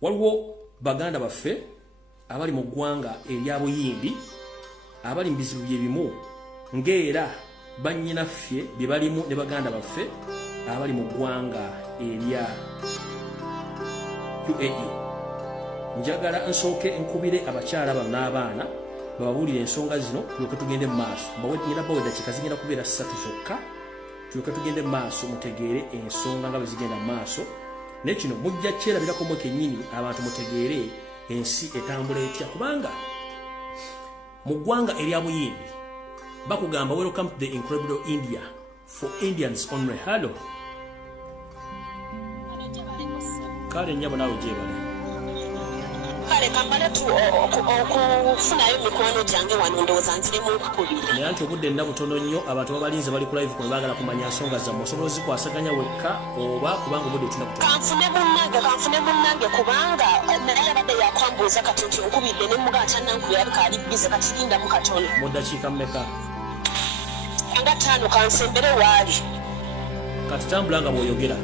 Waliwo baganda baffe abali mu ggwanga erya Buyindi abali mu bizibu byebimu ng'era bannyinaffe bye balimu ne baganda baffe abali mu ggwanga erya UAE. Njagala nsooke nkubire abakyala bano n'abaana bababuulire ensonga zino tulyoke tugende mu maaso. Nyina bawe dakiika zigenda kubeera 3 zokka tulyoke tugende mu maaso mutegeere ensonga nga bwe zigenda mu maaso. Ne kino mujja kyerabirako mwe kennyini abantu mutegeere ensi etambula etya, kubanga mu ggwanga erya Buyindi bakugamba welcome to the incredible India for Indians only. Hello kale nnyabo naawe gyebale kale kambala tu okufunayo mikono gyange wano ndowooza nziremu okukubira naye anti obudde nnabutono nnyo abantu babalinze bali ku live kuno baagala kumanya nsonga zammwe osobola ozikwasaganya wekka oba kubanga obudde tunabutono. kanfune munnange kubanga naye abadde yakwambuuza kati nti onkubidde ne muga atannankubi alabika ali bize kati lindamu katono mu ddakiika mmeka nga 5 kansembere waali kati tambula nga bw'oyogera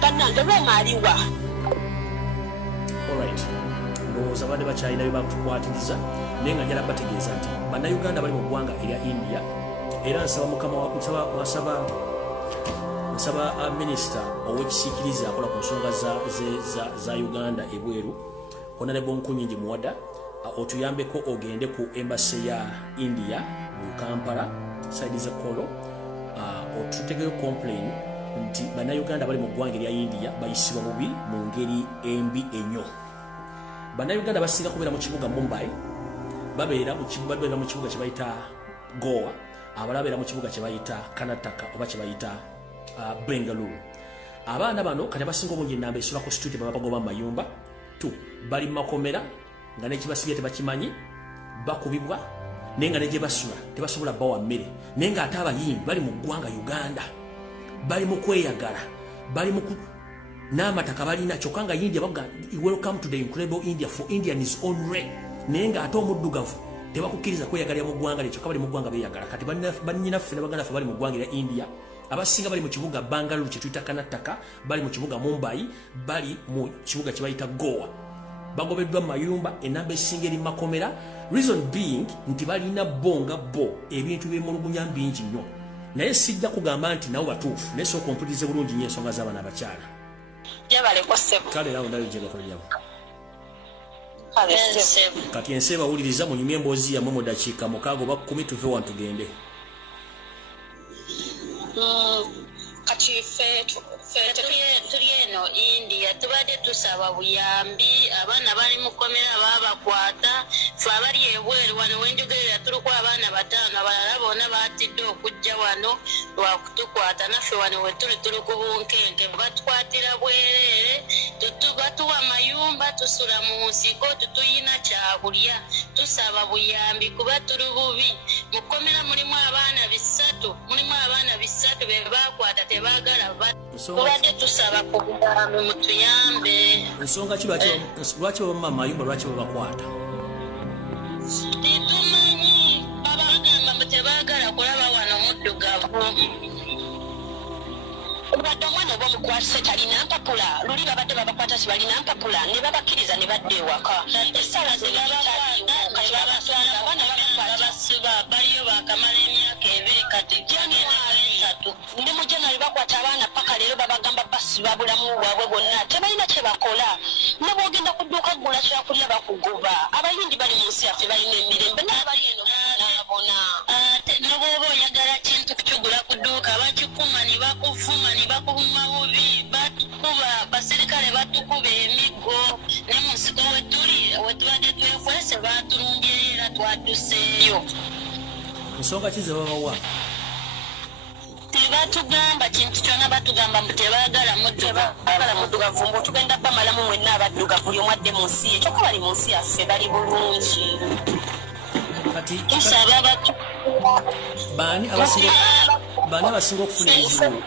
bannange lwema aliwa. Alright. Ndowooza badde bakyalina bye bakutukwatiriza naye nga njala bategeeza nti bannayuganda bali mu ggwanga erya India era nsaba minisita ow'ekisiikirize akola ku nsonga za Uganda ebweru Honorable Nkunyingi Muwada otuyambeko ogende ku embassy ya India mu Kampala side ze Kolo otutegeyo complain nti bannayuganda bali mu ggwanga erya India bayisibwa bubi mu ngeri embi ennyo. Bannayuganda basinga kubeera mu kibuga Mumbai babeera mu kibuga kye bayita Goa, abalala babeera mu kibuga kye bayita Karnataka oba kye bayita Bengaluru. Abaana bano kati abasinga obungi ennamba esula ku street baba bagoba mu mayumba tu bali mu makomera nga n'ekibasibye tebakimanyi bakubibwa naye nga ne gye basula tebasobola bawa mmere naye nga ate abayimbi bali mu ggwanga Uganda bali mu kweyagala bali mu n'amataka balina kyokka nga India baga welcome to the incredible India for Indian is only naye nga ate omuddugavu tebakukkiriza kweyagalira mu ggwanga lye kyokka bali mu ggwanga beeyagala. Kati bannyinaffe ne baganda ffe bali mu ggwanga erya India abasinga bali mu kibuga Bangalore kye tuyita Karnataka, bali mu kibuga Mumbai, bali mu kibuga kye bayita Goa. Bagobeddwa mu mayumba enamba esinga eri makomera, reason being nti balina bonga bo ebintu by'emulugunya bingi nnyo. Naye sijja kugamba nti nabo batuufu naye sooka ompulirize bulungi nnyo ensonga z'abaana abakyala. Kale nawe ndayo gye bakolerawo kati ensi ebawuliriza munyumye emboozi yammwe mu dakiika 6 oba 10 tuve wano tugende. Kati ffe tuli eno India tubadde tusaba buyambi abaana bali mu kkomera baabakwata ffe abali ebweru wano wenjogerera tuliko abaana 5 abalala bonna baatidde okujja wano lwakutukwata naffe wano we tuli ku bunkenke batukwatira bwereere batuwa mayumba tusula mu nsiko tetuyina kyakulya tusaba buyambi kuba tuli bubi mu kkomera mulimu abaana 3 be baakwata tebaagala tubadde tusaba ku buyambi mutuyambe. Ensonga ki lwaki baba mayumba lwaki babakwata? Tetumanyi abagamba mbu tebaagala kulaba wano muddugavu. Obadde omwana oba omukwatise talina mpapula luli babadde babakwata sibalina mpapula ne babakkiriza ne badda ewaka essaawa babasiba baliyo bakamala emyaka 2 kati ne mu January bakwata abaana paka leero babagamba basiba bulamu bwabwe bwonna tebalina kye bakola ne bwogenda ku dduuka gula kyakulya bakugoba. Abayindi bali mu nsi yaffe balina emirembe n'abali eno nabona ne bw'oba oyagala kintu kukigula ku dduuka bakikuma ne bakuvuma ne bakuvuma bubi batukuba basirikale batukuba emiggo ne mu nsiko we tubadde twekwese batulumbye era twadduseeyo. Ensonga ki ze babawa? Tebatugamba kintu kyonna batugamba mbu tebaagala muddugavu mbu tugenda bamalamu mwenna abaddugavu buli omu adde mu nsi ye kyokka bali mu nsi yaffe bali bulungi. Tusaba baani abasinga okufuna ebizibu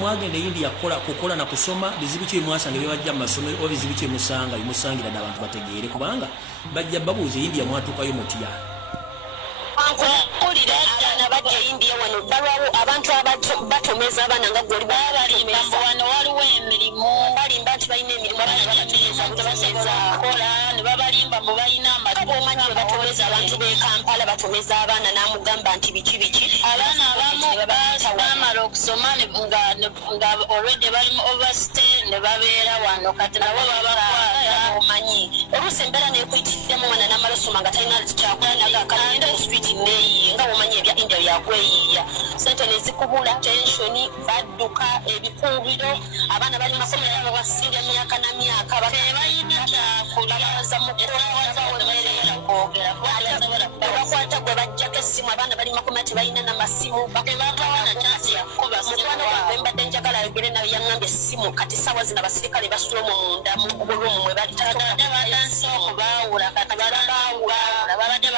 mwagenda India kukola na kusoma bizibu ki mwasanga byebajja mu masomero oba bizibu ki bimusangira ddala abantu bategeere kubanga bajja babuuza India mwatuukayo mutya? Mpulira abaana bajja India wano balwawo abantu batome batomeza abaana nga gwe balimba wano waliwo emirimu balimba nti balina emirimu abaana babatomeza tebasobola kukola ne babalimba mbu balina amaomanyi bwe batomeza abantu b'e Kampala batomeza abaana n'amugamba nti biki abaana abamu bamala okusoma nga already bali mu overstay ne babeera wano kati nabo babakwata omanyi oluusi embeera neekuyitiriddemu mwana n'amala osoma nga talina kyakola nagakagenda ku switi neeyiye nga womanyi ebya India byakweyiiya sente ne zikubula tensioni badduka ebikuubiro abaana bali makomera babasinga myaka na myaka tebalina kyakulaaza bakwata gwe bajjako essimu abaana bali makomera tebalina n'amasimu tebabawana kyansi yakuba mukwano gwange mbadde njagala ayogere nayo yaŋŋambye essimu kati ssaawa zino abasirikale basula munda mu bulumu mwe bali batandise okubaawula kati babaawula babadde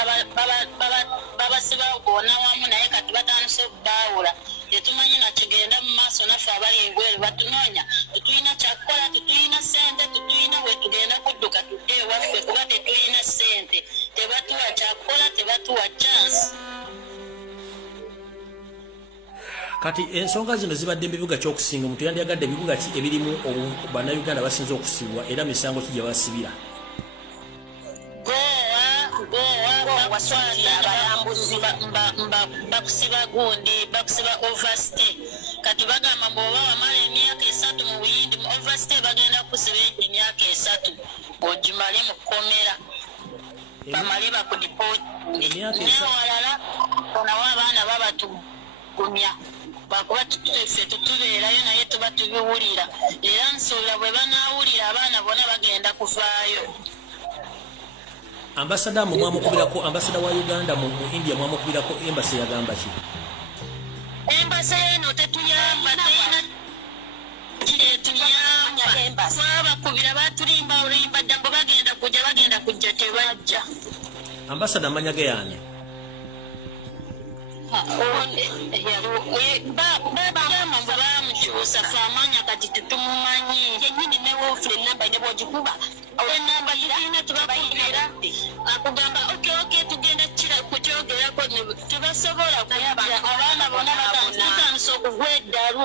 babasiba bona wamu naye kati batandise okubaawula tetumanyi nakigenda mu maaso naffe abali ebweru batunoonya tetulina kyakukola tetulina ssente tetulina bwe tugenda kudduka tudde ewaffe kuba tetulina ssente tebatuwa kyakukola tebatuwa chansi. Kati ensonga zino zibadde ebibuga ky'okusinga omuntu yandiyagadde ebibuga ki ebirimu bannayuganda basinze okusibwa era misango ki gye basibira? Bakusiba gundi bakusiba overstay kati bagamba bw'oba wamala emyaka 3 mu buyindi mu overstay bagenda kusiba emyaka 3 ogimale mu kkomera bamale bakudipooti newalala onawo abaana babatugumya bakuba ffe tetubeerayo naye tuba tubiwulira era nsuubira bwe banaawulira abaana bonna bagenda kuvaayo. Ambasada mu mwamukubirako ambasada wa Uganda mu India mwamukubirako embassy yagamba ki? Embassy eno tetuyamba teyina kiretuyamba twabakubira batulimba olimba ddambo bagenda kujja tebajja. Ambasada amanya ge yaani? Babagamba mbu bamukyusa ffe amanya kati tetumumanyi yennyini newoofula ennamba ne bw'ogikuba enamba tulina tubakubira akugamba oke tugenda kukyogerako tebasobola kuyaba abaana bonna batandise okugwa eddalu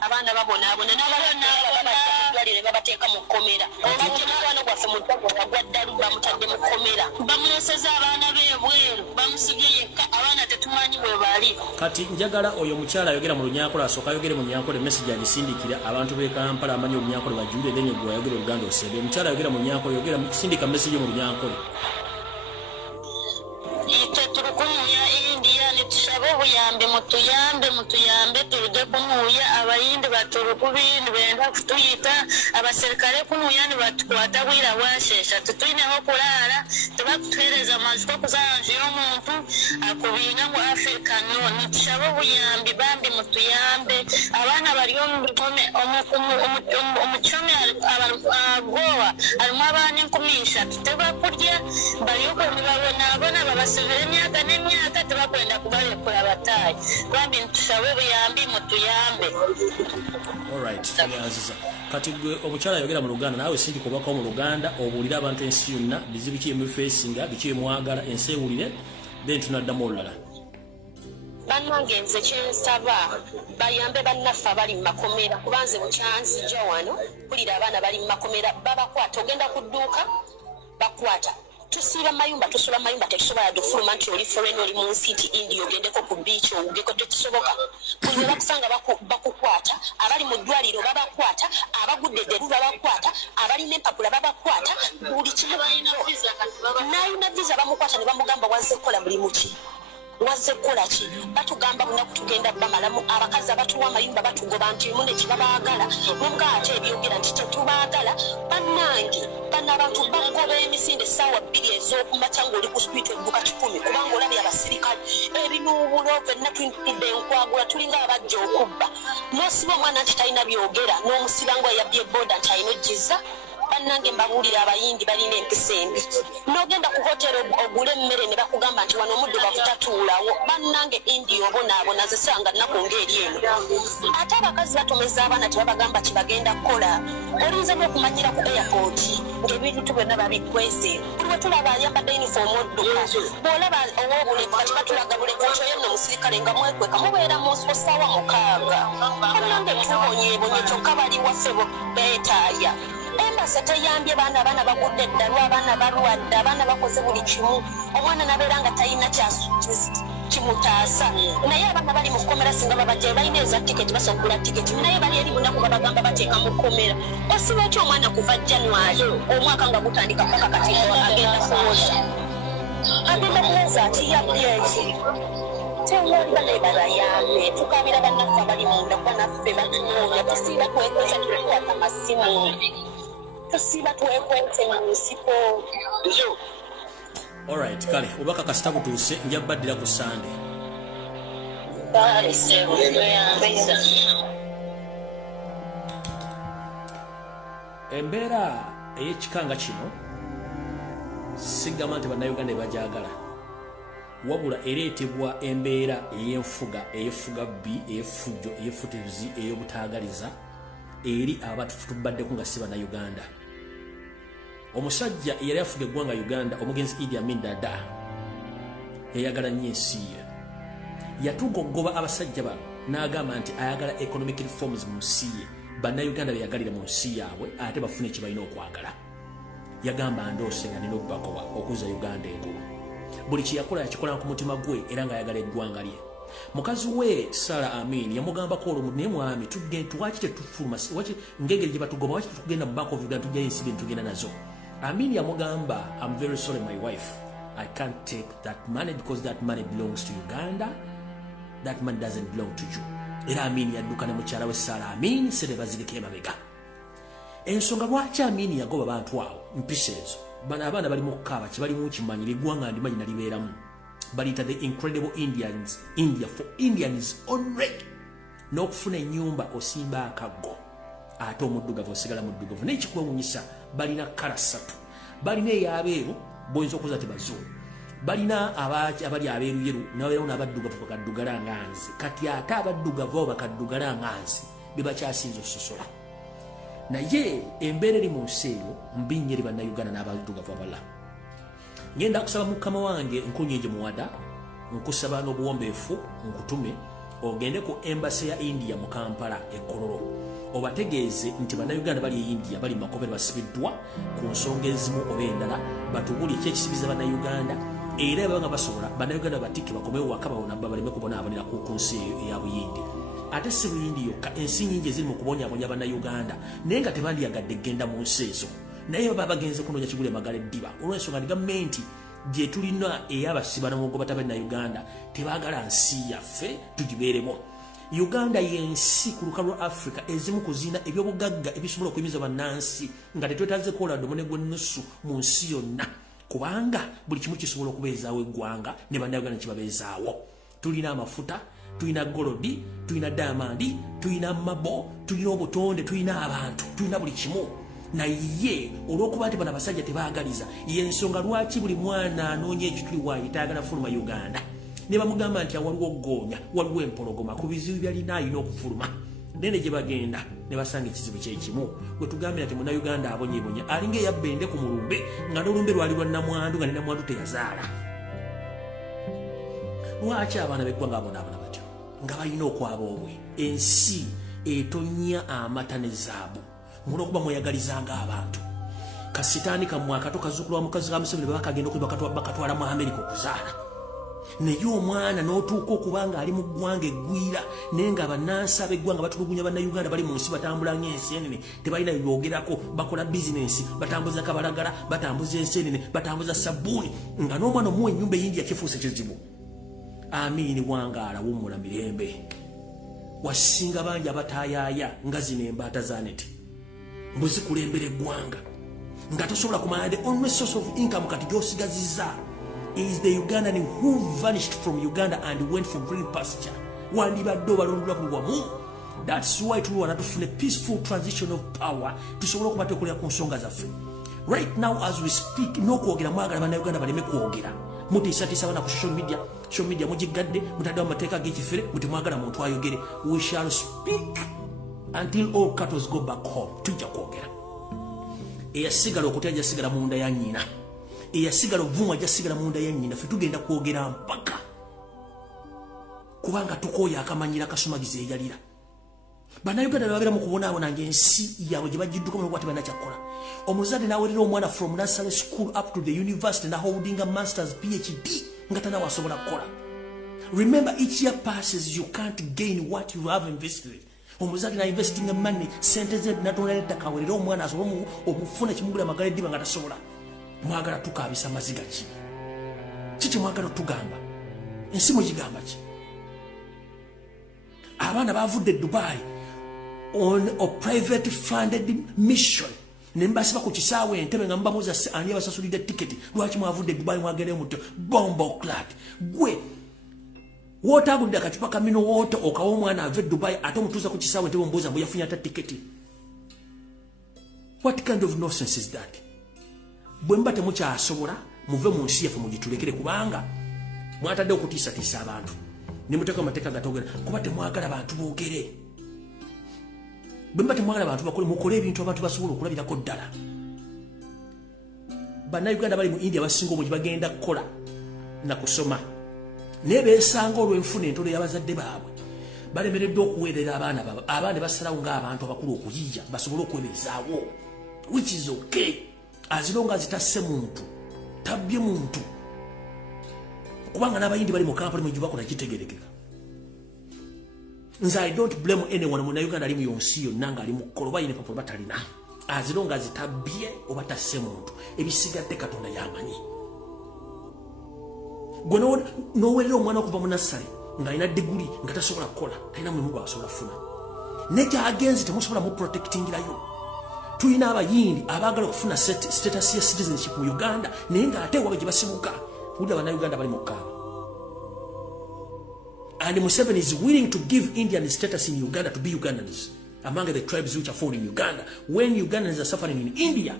abaana babonaabona n'abalwalire babateeka mu kkomera obajja n'abaana gwaffe mu ddagwa wagwa ddalu bamutadde mu kkomera bamuleeseza abaana b'ebweru bamusibye yekka abaana tetumanyi bwe bali. Kati njagala oyo mukyala ayogera mu Lunyankole asooka ayogere mu Lunyankole message agisindikira abantu b'e Kampala amanyi Olunyankole bajjulire then gwe ayogera Oluganda osebe omukyala ayogera mu Lunyankole yogera sindika message mu Lunyankole. Tetulukumuya India netusaba obuyambi mutuyambe tuluge kumuya abayindi batulukubindi benda kutuyita abaserikale kumuya ne batukwata bwira bwashesha tetulinaho okulaala tebakutuhereza maziko kuzanju y'omuntu akubinga mu Africa no netusaba obuyambi bambi mutuyambe abaana bali omukome omukyome agowa alimu abaana 3,000 tebakulya balyoka babona babasibira emyaka n'emyaka tebakwenda kubalekula bataayi bambi ntusabe buyambi mutuyambe. Alright, kati gwe omukyala ayogera mu Luganda naawe sindika obubaka mu Luganda obuulire abantu ensi yonna bizibu ki emufacinga biki emwagala ensi ewulire then tunaddamu olulala. Bannange nze kyensaba bayambe bannaffe abali mu makomera kuba nze bukyanzija wano kulira abaana bali mu makomera babakwata ogenda ku dduuka bakwata tusiba mayumba tetusobola dufuluma nti oli foreign oli mu nsi nti India ogendeko ku beach owugeko tekisoboka buli bakusanga bakukwata abali mu ddwaliro babakwata abagudde edderu babakwata abalina empapula babakwata buli kimu nayina visa bamukwata ne bamugamba wazze kukola mulimu ki wazze kukola ki batugamba bunaku tugenda bamalamu abakazi abatuwa amayumba batugoba nti mune kibabaagala nubwo ate ebyogera nti tetubaagala bannange bana abantu bagoba emisinde essaawa 2 ez'okumakya ng'oli ku switi edduka 10 kubanga olabye abasirikale ebinuubulo fenna tutudde enkwagula tulinga abajja okubba n'osiba omwana nti talina byogera n'omusiba nga yabbye boda nti alina ojjiza bannange mbabuulira abayindi balina empisa embi n'ogenda ku hoteri ogule emmere ne bakugamba nti wano omuddo bavutatuulawo bannange India obonaabona zisanga nnaku ng'eri eno ate abakazi batomeza abaana tebabagamba kibagenda kukola olinza n'okumanyira ku airport ng'ebintu byonna babikwese buli we tulaba ayambadde yunifoomu odduka bw'olaba ow'obulemu kati batulaga bulemu nti oyo nno musirikale nga mwekweka mubeera mu nsiko ssaawa 6 bubonyebonye kyokka bali waffe beetaaya embasa teyambye abaana bagudde eddalu abaana balwadde abaana bakoze buli kimu omwana nabeera nga talina kimutaasa naye abaana bali mu kkomera singa babajjayo balina eza tiketi basobola okugula tiketi naye bali eri bunaku babagamba bateeka mu kkomera osiba ekyo omwana kuva January omwaka nga gutandika paka kati agenda kuwoza ati yabyeeki tewaliba naye babayambe tukabira bannaffe abali munda kuba naffe batunuunya tusiiba twekwesa tukwata masimu tusiiba twekwese mu nsiko. Alright, kale obaka kasita butuuse nja baddira ku Sunday. Embeera ey'ekikanga kino sigamba nti bannayuganda ebajagala wabula ereetebwa embeera ey'enfuga eyefuga bbi ey'effujjo ey'effutuzi ey'obutaagaliza eri abatubaddeko nga si bannayuganda. Omusajja eyali afuga eggwanga Uganda omugenzi Idi Amin Dada yayagala nnyo ensi ye yatugogoba abasajja bano n'agamba nti ayagala economic reforms mu nsi ye bannayuganda beyagalire mu nsi yaabwe ate bafune kye balina okwagala. Yagamba ndoose nga nina okubakoba okuza Uganda enkulu buli kye yakola yakikola ku mutima gwe era nga ayagala eggwanga lye. Mukazi we Sarah Amin yamugambako olwo naye mwami twaki tetufuluma ng'engeri gye batugoba waki tetugenda mu Bank of Uganda tujjayo ensibe ntugenda nazo. Amin yamugamba, I'm very sorry my wife, I can't take that money because that money belongs to Uganda, that money doesn't belong to you. Era Amin yadduka ne mukyala we Sarah Amin sere bazirika emabega. Ensonga lwaki Amin yagoba bantu abo mpisa ezo bano abaana bali mu kukaaba kye bali mu kimanyira eggwanga ndimanyi nalibeeramu baliyita the incredible Indians, India for Indians only. N'okufuna ennyumba osimba akaggo ate omuddugavu osigala muddugavu n'ekikwewuunyisa balina kala ssatu balina ey'abeeru boyinza okuza tebazungu balina abali abeeruyeru nababeerawo n'abaddugavu bakaddugala nga nze kati ate abaddugavu abo bakaddugala nga nze be bakyasinza okusosola. Naye embeera eri mu nsi eyo mbi nnyo eri bannayuganda n'abaddugavu abalala. Ngenda kusaba mukama wange Nkunyingi Muwada nkusaba n'obuwombeefu nkutume ogende ku embassy ya India mu Kampala Kololo obategeeze nti bannayuganda bali e India bali makobero basibiddwa ku nsonga ezimu oba endala batubuli ekisibiza bannayuganda era baba nga basobola bannayuganda batike bakomewo waka bawona baleme kubonaabonera ku nsi eya Buyindi. Ate si Buyindi yokka ensi nnyingi eziri mu kubonyaabonya bannayuganda naye nga tebandiyagadde genda mu nsi ezo naye baba bagenze kunoonya kigule magala eddiba olw'ensonga ndi gavumenti gye tulina ey'abasiba n'omugoba bannayuganda tebaagala nsi yaffe tugibeeremu. Uganda yensi ku lukalu lwa Africa ezimu kuzina ebyobugagga ebisobola okuyimiza bannansi nga tetwetaaze kola domone gwennusu mu nsi yonna kubanga buli kimu kisobola okubeezaawo eggwanga ne bannayuganda kibabeezaawo. Tulina amafuta, tulina golodi, tulina diamandi, tulina mabo, tulina obutonde, tulina abantu, tulina buli kimu. Naye olw'okuba nti bano abasajja tebaagaliza y'ensonga lwaki buli mwana anoonya ekituli waayitaagala fuluma Uganda ne bamugamba nti waliwo oggoonya waliwo empologoma ku bizibu byalina alina okufuluma nene gye bagenda ne basanga ekizibu kyekimu bwe tugambira nti munnayuganda abonyebonya alinga eyabba ende ku mulumbe nga n'olumbe lwali lwa nnamwandu nga ne nnamwandu teyazaala. Lwaki abaana b'eggwanga abonaabona batyo nga balina okwaba obwe ensi etonnya amata ne zaabu mulwokuba mweyagalizanga abantu kasitaani kammwe akato kazuukulu wa mukazi wa Museveni bakagenda okuba bakatwala mu Amerika okuzaala naye omwana n'otuuka okuba nga ali mu ggwanga eggwira naye nga bannansi ab'eggwanga batulugunya bannayuganda bali mu nsi batambula ng'ensenene tebalina byogerako bakola bizinensi batambuza kabalagala batambuza ensenene batambuza sabbuuni nga n'omwana omuwa ennyumba eyindi yakifuusa ekizibu. Amiini Wangaala wummula mirembe wasinga bangi abataayaaya nga zino embaata zaneti mbuzikulembera eggwanga nga tosobola kumanya the only source of income kati gy'osigazizza is the Ugandan who vanished from Uganda and went for green pasture. Wandibadde balondolwa ku wamu. That's why tuliwana tufune peaceful transition of power tusobola okuba tukolera ku nsonga zaffe. Right now as we speak n'okwogera mwagala bannayuganda baleme kwogera mutiisatiisa bana ku social media mugigadde mutaddewo amateeka g'ekifere muti mwagala muntu ayogere. We shall speak until all cattle go back home. Tujja kwogera eyasigala okutya jasigala munda ya nnyina eyasigala ovumwa jasigala munda ya nnyina ffe tugenda kwogera mpaka kubanga tukooya akamanyira kasumagiza eyalira Bannayuganda babera mu kubonaabona ng'ensi yaabwe gye bagiddukamu n'okuba tebalina kyakola. Omuzadde n'awerera omwana from nursery school up to the university n'aholdinga masters PhD nga tanawe asobola kukola. Remember, each year passes, you can't gain what you have invested. Omuzadde na investing money, sente ze natonda ettaka awerera omwana asobola omufuna kimugula amagala eddiba nga tasobola. Mwagala tukaabisa maziga ki? Kiki mwagala tugamba? Ensi mugigamba ki? Abaana bavudde Dubai on a private funded mission. Nembasiba ku kisaawe Entebbe nga mbabuuza ani abasasulidde tiketi. Lwaki mwavudde Dubai mwagendeyo muto bombo clat. Gwe wootagudde akacupa kamino wooto okawa omwana ave Dubai ate omutuuza ku kisaawe Entebbe omubuuza mbu yafunye ata tiketi. What kind of nonsense is that? Bwe mba temukyasobola muve mu nsi yaffe mugitulekere kubanga mwatadde okutiisatiisa abantu. Ne muteeka amateeka gatogera kuba temwagala bantu boogere. Bwe mba temwagala bantu bakole mukole ebintu abantu basobola okulabirako ddala. Bannayuganda bali mu India basinga obungi bagenda kukola na kusoma. Naye beesanga olw'enfuna entolo y'abazadde baabwe balemereddwa okuweerera abaana baabwe. Abaana basalawo ng'abantu abakulu okuyiiya basobole okwebeezaawo. Which is okay. As long as tasse muntu tabbye muntu. Kubanga n'abayindi bali mu kampala mu gibakola kitegerekeka. Nze I don't blame anyone mu Uganda ali mu yonsi yonna ng'ali mu kkola oba yine papo batalina. As long as tabbye oba tasse muntu ebisigadde Katonda y'amanyi. Gwe n'owerera omwana okuva mu nasale ng'alina diguli nga tasobola kukola talina mulimu gw'asobola kufuna. Ne gy'agenze temusobola mu protectingirayo. Tulina abayindi abaagala okufuna status ya citizenship mu Uganda naye ng'ate wabe gye basibuka. Wulira Bannayuganda bali mu kkaaba. And Museveni is willing to give Indian status in Uganda to be Ugandans among the tribes which are found in Uganda when Ugandans are suffering in India.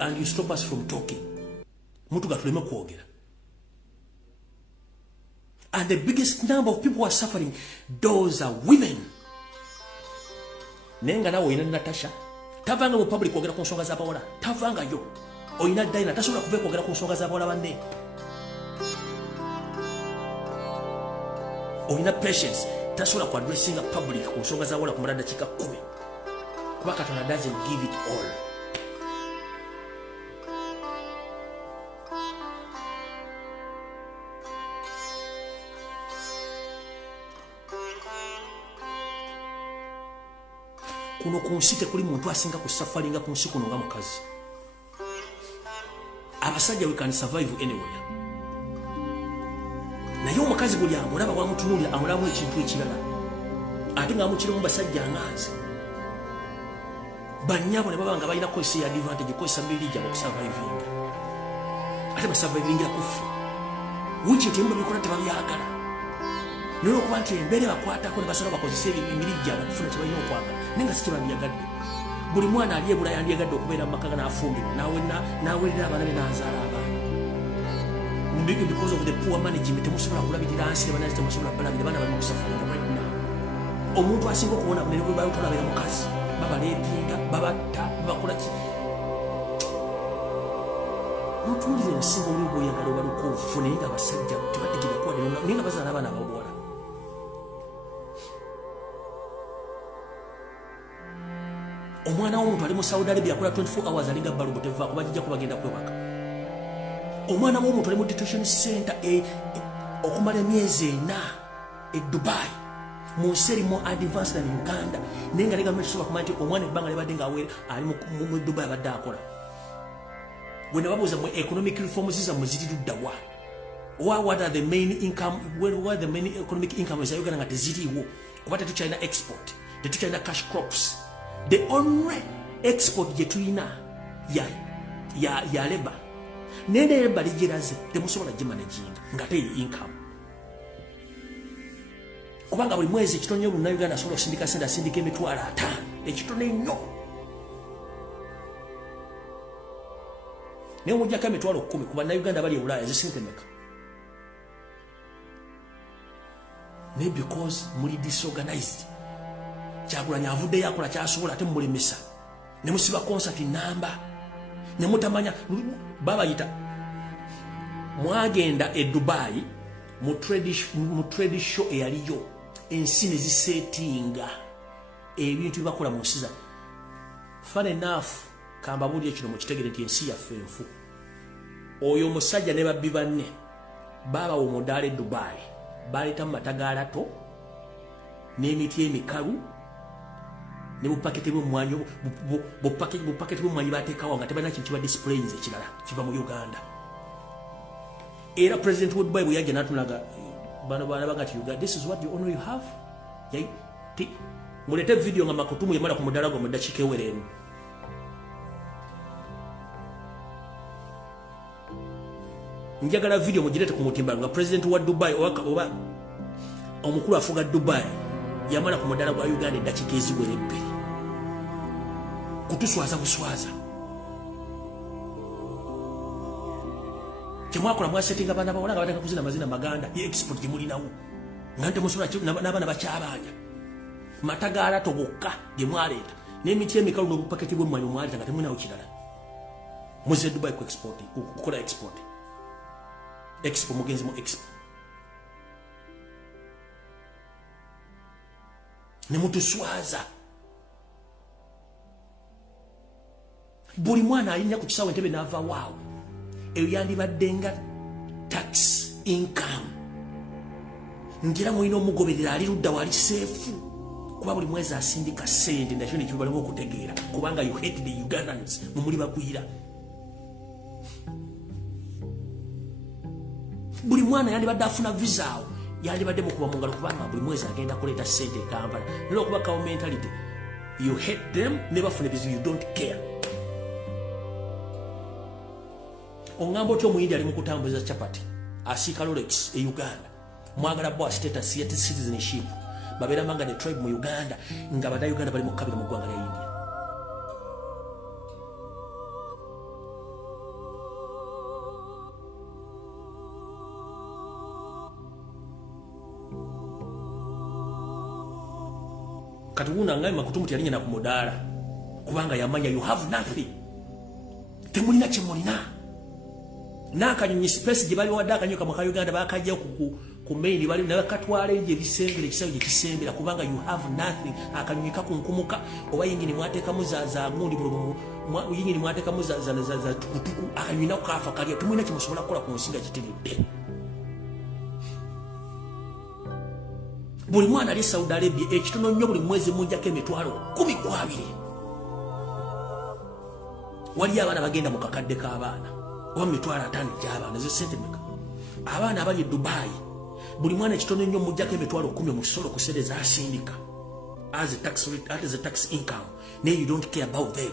And you stop us from talking. Mutu gatuleme kwogera. And the biggest number of people who are suffering, those are women. Nenga nawe oyina Natasha. Tavanga mu public kwogera ku nsonga z'abawala. Tavanga yo. Oyina Diana tasobola kuva kwogera ku nsonga z'abawala banne. Oyina Patience tasobola ku addressinga public ku nsonga z'abawala kumala dakiika 10. Kuba Katonda doesn't give it all. Kuno ku nsi tekuli muntu asinga kusafaringa ku nsi kuno nga mukazi. Abasajja we can survive anywhere. Naye omukazi buli amulaba wamutunuulira amulamu ekintu ekirala. Ate nga amukira mu basajja nganze. Bannyabo ne baba nga balina kozesa advantage kozesa milija okusurvivinga. Ate basurvivingira kufa. Wuki temba bikola tebabyagala. Naye okuba nti embeere bakwatako ne basala bakozesa emilija okufuna kye balina okwagala. Nenga si kibandyagadde. Buli mwana ali ebula yandyagadde okubeera mu maka n'afumbirwa n'awerera abaana be n'azaala abaana. Because of the poor management temusobola kulabirira nsi ne banazi temusobola balabira baana bali mu kusafaringa right now. Omuntu asinga okuwona bulere bwe bayotolabeera mukazi babalepinga babatta babakola ki. Mutuulire ensinga oli bw'oyagala obaluka obufu naye nga abasajja tebategeera kuba naye nga bazaala abaana ababuwala. Omwana w'omuntu ali mu Saudi Arabia akola 24 hours alinga balubu teva kuba jijja kubagenda kwebaka. Omwana w'omuntu ali mu detention center okumala emyezi 4 e Dubai mu nsi erimu advanced than Uganda naye nga legamenti sobola kumanya nti omwana ebbanga libadde ng'awere ali mu Dubai abadde akola. Bwe ne babuuza mu economic reforms zammwe ziri ludda wa? What are the main income, what are the main economic income za Uganda nga teziriiwo? Kuba tetukyalina export, tetukyalina cash crops. The only export gye tulina ya labor. Nene labor ligiraze temusobola gimanaginga nga te income. Kubanga buli mwezi ekitone buli Uganda asobola okusindika sente asindika emitwalo 5. Ekitone nnyo. Naye omuggyako emitwalo 10 kuba Uganda bali e Bulaya zisente meka. Maybe because muli disorganized. Kyagulanyi avuddeyo akola kyasobola ate mumulemesa. Ne musiba concert namba. Ne mutamanya babayita mwagenda e Dubai mu trade show eyaliyo ensi ne zisetinga ebintu bibakola mu nsi za fun enough kamba buli kino mu kitegere nti ensi yaffe enfu oyo musajja ne babbi banne baba wo modale Dubai baleta matagalato n'emiti emikalu ne bupakete bw'omwanyi bupakete bw'omwanyi bateekawo nga tebana kintu kiba displays ekirala kiva mu Uganda era president wa Dubai bwe yajja n'atulaga bano balabaga ti Uganda this is what you only you have yai ti mulete video nga makutumu yamala ku mudala gwa mu dakika eweremu njagala video mugirete ku mutimba nga president wa Dubai oba omukulu afuga Dubai yamala ku mudala gwa Uganda dakika eziwere ebbiri kutuswaza buswaza kimwakola mwasetinga bana bawona nga bataka kuzina mazina maganda ye export gimulinawo ngante musula n'abana bakyabanja matagala tobokka gemwaleta n'emiti emikalu n'obupaketi bw'emmwanyi mwaleta nga temunawo kirala muze Dubai ku export kukola export expo mugenzi mu expo ne mutuswaza buli mwana alinya ku kisawo entebe n'ava waawo eyo yandibadde nga tax income ngira mulina omugoberera ali ludda wali seefu kuba buli mwezi asindika sente nakyo nekyo balimu okutegeera kubanga you hate the Ugandans mumuli bagwira buli mwana yandibadde afuna visa awo yandibadde mukuba mu ngalo kubanga buli mwezi agenda kuleeta sente e Kampala naye okuba kawo mentality you hate them never funa ebizibu you don't care ongambo otyo omuyindi ali mu kutambuza chapati asiika Rolex e Uganda mwagala bo status ya citizenship babeera manga ne tribe mu Uganda nga bada Uganda bali mu kabira mu ggwanga lya India kati wuna ngai makutumu tyalinnya na kumudala kubanga yamanya you have nothing temulina kimulina nakanyonyi space gye bali wadde akanyoka mu Uganda bakajja ku main bali nakatwala gye bisengere kisawo gye kisembera kubanga you have nothing akanyonyi kakunkumuka oba yingini mwateekamu za ngundi yingini mwateekamu za tukutuku akanyonyi nakafa kalya temulina kimusobola kukola ku nsinga kitiridde buli mwana ali Saudi Arabia ekitono nnyo buli mwezi munjako emitwalo 12 wali abaana bagenda mu kakadde k'abaana oba mitwalo 5 gy'abaana ze sente meka abaana abali Dubai buli mwana ekitono nnyo munjako emitwalo 10 mu kisolo kusereza asindika as a tax income ne you don't care about them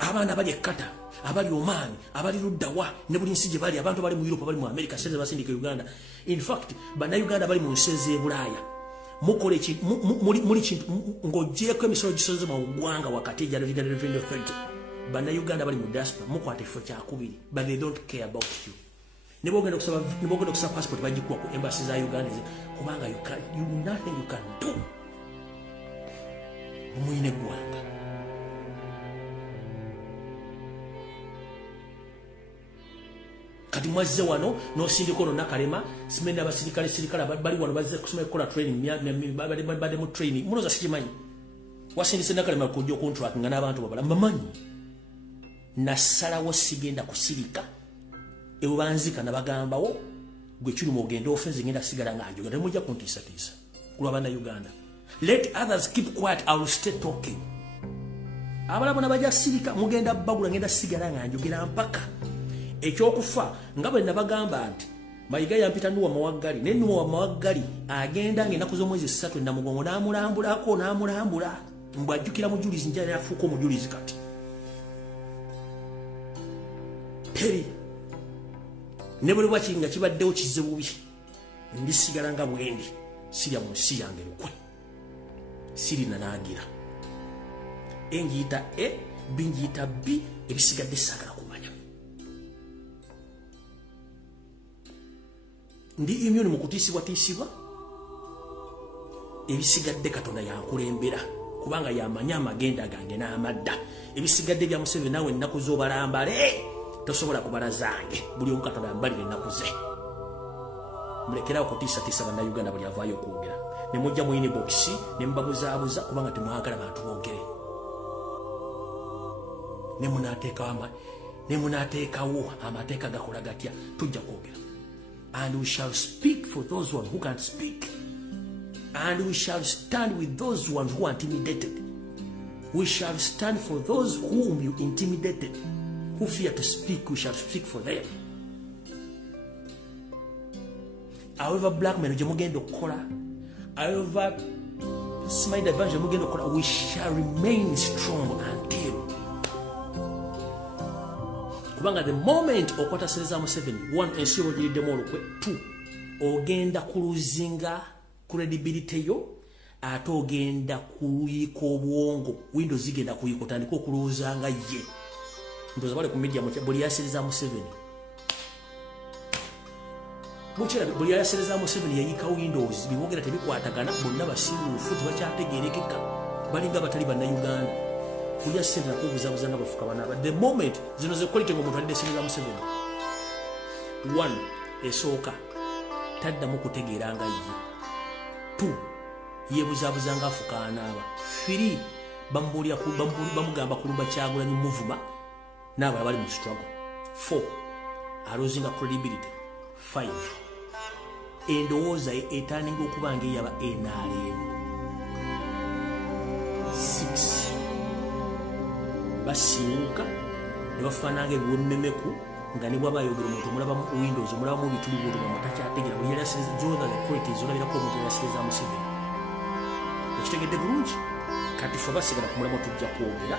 abaana bali Qatar abali Oman abali Luddawa ne buli nsi gye bali abantu bali mu Europe bali mu America sereza basindika Uganda in fact bana Uganda bali mu nsi z'Ebulaya mukole ki muli kintu ng'ogyeko emisolo gisoze mu ggwanga wakati ya revenue authority bana Uganda bali mu diaspora mukwata ekifo kyakubiri but they don't care about you ne bogenda okusaba passport bagikuwa ku embassy za Uganda kubanga you nothing you can do muyine ggwanga kati mwazze wano n'osindika ono Nakalema simenda abasirikale bali wano bazze kusoma ekola training bade mu training munoza sikimanyi wasindise Nakalema kujja contract nga n'abantu babala mbamanyi nasalawo sigenda kusirika ewe banzika nabagambawo gwe kiruma ogenda offense ngenda sigala nga njoga temujja kuntiisatiisa kulwa bana Uganda let others keep quiet I will stay talking abalabona bajja sirika mugenda bagula ngenda sigala nga njogera mpaka ekyokufa nga bwe nabagamba nti Mayiga yampita nduwa mawaggali ne nduwa mawaggali agenda ng'ennaku z'omwezi 3 na mugongo n'amulambula mbw ajjukira mujulizi njala yafuuka omujulizi kati teri ne buli bwaki nga kibaddewo kizze bubi ndisigala nga bwendi sirya mu nsi yange lukwe sirina naagira engiyita e bingiyita b ebisigadde saagala kumanya ndi immune mu kutiisibwa ebisigadde Katonda yankulembera kubanga yamanya amagenda gange n'amadda ebisigadde bya Museveni nawe ennaku z'obalambale tosobola kubala zange buli omu Katonda ambalire ennaku ze mulekerawo kutiisatiisa bannayuganda buli avaayo okwogera ne mujja mu inbox ne mbabuzaabuza kubanga temwagala bantu boogere ne munaateekawo amateeka gakola gatya tujja kwogera and we shall speak for those ones who can't speak and we shall stand with those ones who are intimidated. We shall stand for those whom you intimidated, who fear to speak. We shall speak for them. However, black men, however, smile advantage, we shall remain strong until. Kubanga the moment okwata Ssezamu 7, 1 ensibo giriddemu olukwe, 2 ogenda kuluzinga credibility yo ate ogenda kuyiika obwongo Windows zigenda kuyiika otandika okulowooza nga ye ndoza bale ku media buli yaserezamu 7 mukyera buli yaserezamu 7 yayiika Windows bibogera tebikwatagana bonna basiruufu tebakyategeerekeka balinga batali bannayuganda buli yaserezamu okubuzabuza nga bafuka banaba the moment zino ze quality ngo omuntu alidde serezamu 7 1 esooka taddamu kutegeera nga ye 2 yebuzabuza nga afuka anaaba 3 bamugamba kulumba Kyagulanyi muvuma n'abalala bali mu struggle 4 aloozinga credibility 5 endowooza etandinga okuba ng'eyaba NRM 6 basiiwuuka ne bafaananga ebiwemmemeku nga ne bwaba ayogera omuntu omulaba mu Windows omulaba mu bituli bw'otuba mutakyategeera buli yalasereza joza the qualities olabirako omuntu yalaserezaamu 7 ekitegedde bulungi kati ffe basigala ku mulamu tujja kwogera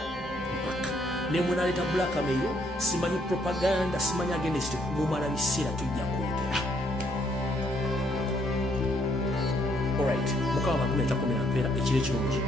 mpaka ne munaleeta blackmail simanyi propaganda simanyi against mumala biseera tujja kwogera alright mukama bakuleeta komera mpeera ekiro ekirungi